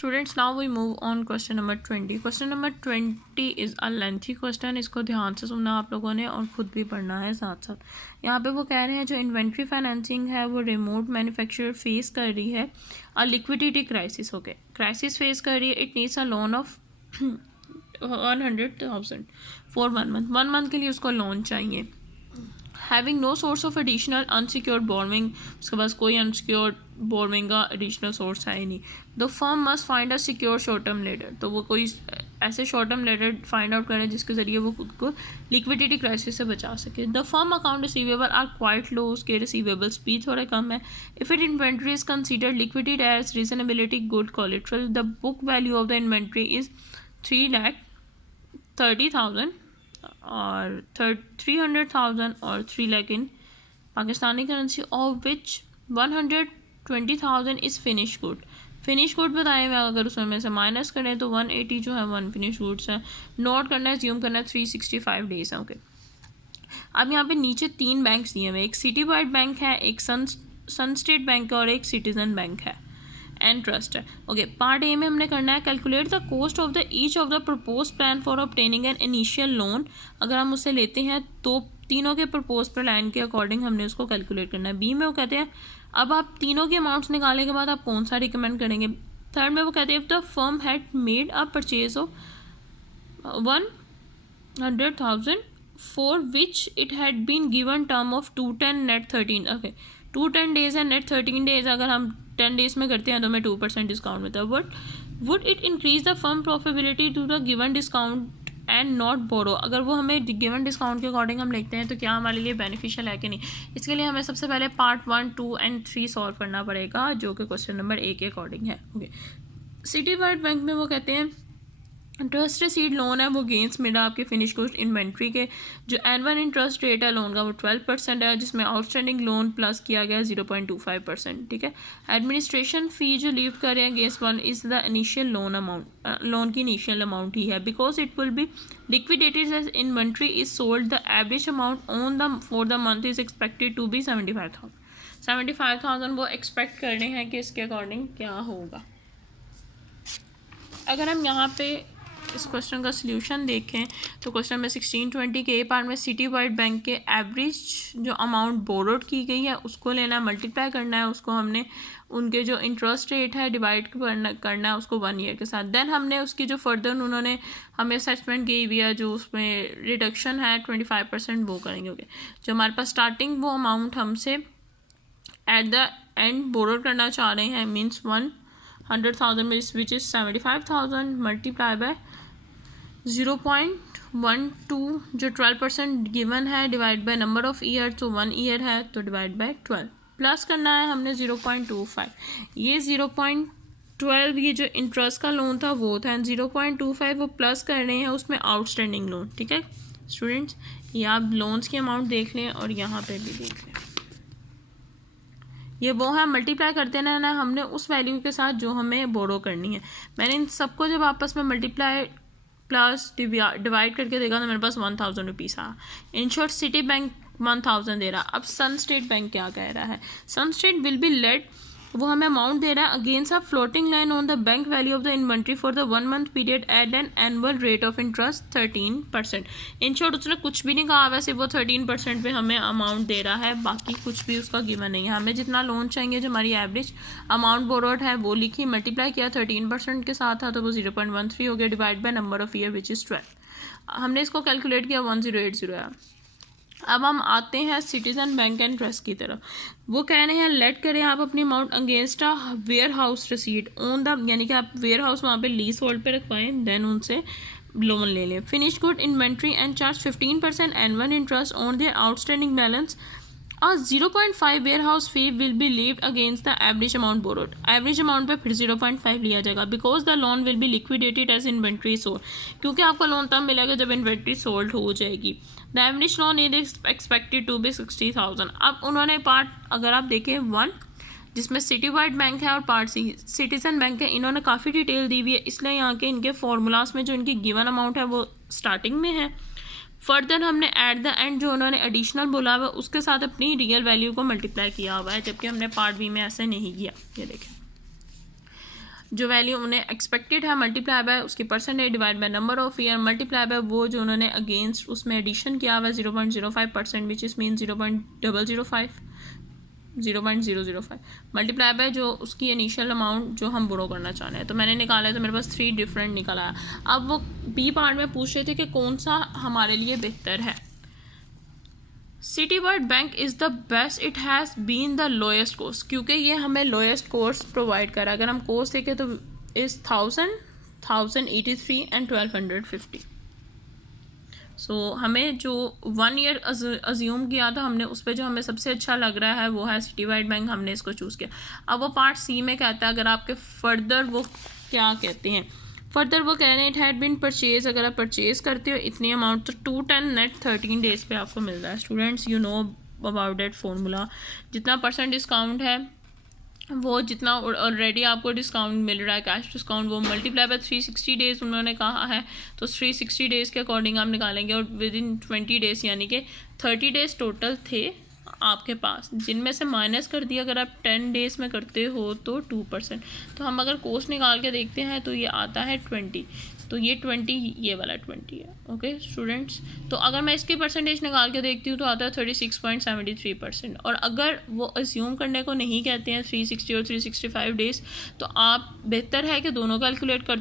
Students, now we move on question number 20. Question number 20 is a lengthy question. इसको ध्यान से सुनना आप लोगों ने और ख़ुद भी पढ़ना है साथ साथ। यहाँ पे वो कह रहे हैं जो इन्वेंट्री फाइनेंसिंग है वो रिमोट मैन्युफैक्चरर फेस कर रही है और लिक्विडिटी क्राइसिस हो गए क्राइसिस फेस कर रही है। It needs a loan of 100,000 for 1 month. 1 month के लिए उसको लोन चाहिए। Having no source of additional unsecured borrowing, उसके पास कोई अनसिक्योर्ड बोर्विंग का एडिशनल सोर्स है ही नहीं। The firm must find a secure short term letter, तो वो कोई ऐसे short term letter find out करें जिसके ज़रिए वो खुद को लिक्विडिटी क्राइसिस से बचा सके। The firm account receivable are quite low, उसके रिसीवेबल्स भी थोड़े कम है। If it inventory is considered liquidity as reasonability good collateral, the book value of the inventory is 3,30,000 और 300,000 और 3 lakh in Pakistani currency, of which 120,000 is finish good. Finish good बताए हुए अगर उसमें से माइनस करें तो 180 जो है वन फिनिश गुड्स है। नोट करना है, ज्यूम करना है 365 डेज है। ओके, अब यहाँ पे नीचे 3 बैंक्स दिए हुए, एक सिटी वाइड बैंक है, एक सन स्टेट बैंक है और एक सिटीजन बैंक है एंड ट्रस्ट है। ओके, पार्ट ए में हमने करना है calculate the cost of the each of the propose plan for obtaining an initial loan. अगर हम उससे लेते हैं तो तीनों के प्रपोज प्लान के अकॉर्डिंग हमने उसको कैलकुलेट करना है। बी में वो कहते हैं अब आप तीनों के अमाउंट्स निकालने के बाद आप कौन सा रिकमेंड करेंगे। थर्ड में वो कहते हैं if the firm had made a purchase of 100,000 for which it had been given term of 210 net 13। Okay, 210 days है, नेट 13 डेज। अगर हम 10 डेज में करते हैं तो हमें 2% डिस्काउंट मिलता है। But would it increase the firm profitability to the given discount and not borrow. अगर वो हमें गिवन डिस्काउंट के अकॉर्डिंग हम लिखते हैं तो क्या हमारे लिए बेनिफिशियल है कि नहीं। इसके लिए हमें सबसे पहले पार्ट 1, 2 एंड 3 सॉल्व करना पड़ेगा जो कि क्वेश्चन नंबर 1 के अकॉर्डिंग है। ओके, सिटी वाइड बैंक में वो कहते हैं इंटरेस्ट रिसीड लोन है वो गेंस मेरा आपके फिनिश गुड्स इन्वेंट्री के जो एनुअल इंटरेस्ट रेट है लोन का वो 12% है, जिसमें आउटस्टैंडिंग लोन प्लस किया गया 0.25%। ठीक है, एडमिनिस्ट्रेशन फ़ी जो लीव कर रहे हैं against one is the initial loan amount, loan की इनिशियल अमाउंट ही है। Because it will be liquidated as inventory is sold, the average amount on the for the month is expected to be 75,000। 75,000 वो expect कर रहे हैं कि इसके according क्या होगा। अगर हम यहाँ पे इस क्वेश्चन का सल्यूशन देखें तो क्वेश्चन में 1620 के ए पार्ट में सिटी वाइड बैंक के एवरेज जो अमाउंट बोरोड की गई है उसको लेना है, मल्टीप्लाई करना है, उसको हमने उनके जो इंटरेस्ट रेट है डिवाइड करना है उसको 1 ईयर के साथ। देन हमने उसकी जो फर्दर उन्होंने हमें असेसमेंट की हुई है जो उसमें रिडक्शन है 25% वो करेंगे। ओके, जो हमारे पास स्टार्टिंग वो अमाउंट हमसे एट द एंड बोरोड करना चाह रहे हैं means 100,000 which is 75,000 multiply by 0.12 जो 12% गिवन है divide by number of year, तो 1 ईयर है तो डिवाइड बाय 12 प्लस करना है हमने 0.25। ये 0.12 ये जो इंटरेस्ट का लोन था वो था, 0.25 वो प्लस कर रहे हैं उसमें आउटस्टैंडिंग लोन। ठीक है स्टूडेंट्स, ये आप लोन्स की अमाउंट देख लें और यहाँ पे भी देख लें। ये वो है मल्टीप्लाई करते ना हमने उस वैल्यू के साथ जो हमें बोरो करनी है। मैंने इन सबको जब आपस में मल्टीप्लाई प्लस डिवाइड करके देखा तो मेरे पास 1,000 रुपीज़ आया। इन शॉर्ट सिटी बैंक 1,000 दे रहा। अब सन स्टेट बैंक क्या कह रहा है, sun state will be let, वो हमें अमाउंट दे रहा है against a floating line on the bank value of the inventory for the 1 month period at an annual rate of interest 13%। In short उसने कुछ भी नहीं कहा, वैसे वो 13% पे हमें अमाउंट दे रहा है, बाकी कुछ भी उसका गिवन नहीं है। हमें जितना लोन चाहिए जो हमारी एवरेज अमाउंट बोरोड है वो लिखी, मल्टीप्लाई किया 13% के साथ था तो वो 0.13 हो गया divide by number of year which is 12। हमने इसको कैलकुलेट किया 1080 आया। अब हम आते हैं सिटीजन बैंक एंड ट्रस्ट की तरफ। वो कह रहे हैं लेट करें आप अपनी amount against a warehouse receipt on the, यानी कि आप वेयर हाउस वहाँ पे लीज होल्ड पे रखवाएं, देन उनसे लोन ले लें। Finish good inventory and charge 15% annual interest on their outstanding balance. और 0.5 warehouse fee will be levied against the average amount borrowed. Average amount पे फिर 0.5 लिया जाएगा because the loan will be liquidated as inventory sold, क्योंकि आपका loan तब मिलेगा जब इन्वेंट्री सोल्ड हो जाएगी। The average loan is expected to be 60,000। अब उन्होंने पार्ट अगर आप देखें 1 जिसमें सिटी वाइड बैंक है और पार्ट सी सिटीजन बैंक है, इन्होंने काफ़ी डिटेल दी हुई है, इसलिए यहाँ के इनके फॉर्मूलाज में जो इनकी गिवन अमाउंट है वो स्टार्टिंग में है। फर्दर हमने एट द एंड जो उन्होंने एडिशनल बोला हुआ उसके साथ अपनी रियल वैल्यू को मल्टीप्लाई किया हुआ है, जबकि हमने पार्ट बी में ऐसे नहीं किया। ये देखें जो वैल्यू उन्हें एक्सपेक्टेड है मल्टीप्लाई बाय उसकी percentage divide by number of year multiply by वो जो उन्होंने अगेंस्ट उसमें एडिशन किया हुआ है 0.05% which is mean 0.005 multiply by जो उसकी इनिशियल अमाउंट जो हम बोरो करना चाह रहे हैं। तो मैंने निकाला है, तो मेरे पास 3 डिफरेंट निकल आया। अब वो बी पार्ट में पूछ रहे थे कि कौन सा हमारे लिए बेहतर है। Citiworld bank is the best, it has been the lowest cost, क्योंकि ये हमें लोएस्ट कॉस्ट प्रोवाइड करा। अगर हम कॉस्ट देखें तो इज़ 1083 एंड 1250। सो हमें जो 1 ईयर अज्यूम किया था हमने, उस पर जो हमें सबसे अच्छा लग रहा है वो है सिटीवर्ल्ड बैंक, हमने इसको चूज़ किया। अब वो पार्ट सी में कहता है अगर आपके फर्दर वो क्या कहते हैं, फर्दर वो कह रहे हैं इट हैड बीन परचेज, अगर आप परचेज करते हो इतनी अमाउंट तो 210 नेट 13 डेज़ पे आपको मिल रहा है। Students you know about that formula, जितना परसेंट डिस्काउंट है वो जितना ऑलरेडी आपको डिस्काउंट मिल रहा है कैश डिस्काउंट, वो मल्टीप्लाई बाय 360 डेज़ उन्होंने कहा है, तो 360 डेज़ के अकॉर्डिंग आप निकालेंगे और विद इन 20 डेज़ यानी कि 30 डेज़ टोटल थे आपके पास, जिनमें से माइनस कर दिया अगर आप 10 डेज़ में करते हो तो 2%। तो हम अगर कोस्ट निकाल के देखते हैं तो ये आता है 20, तो ये 20 ये वाला 20 है। ओके स्टूडेंट्स, तो अगर मैं इसकी परसेंटेज निकाल के देखती हूँ तो आता है 36.73%। और अगर वो अज्यूम करने को नहीं कहते हैं 360 और 365 डेज़, तो आप बेहतर है कि दोनों कैलकुलेट कर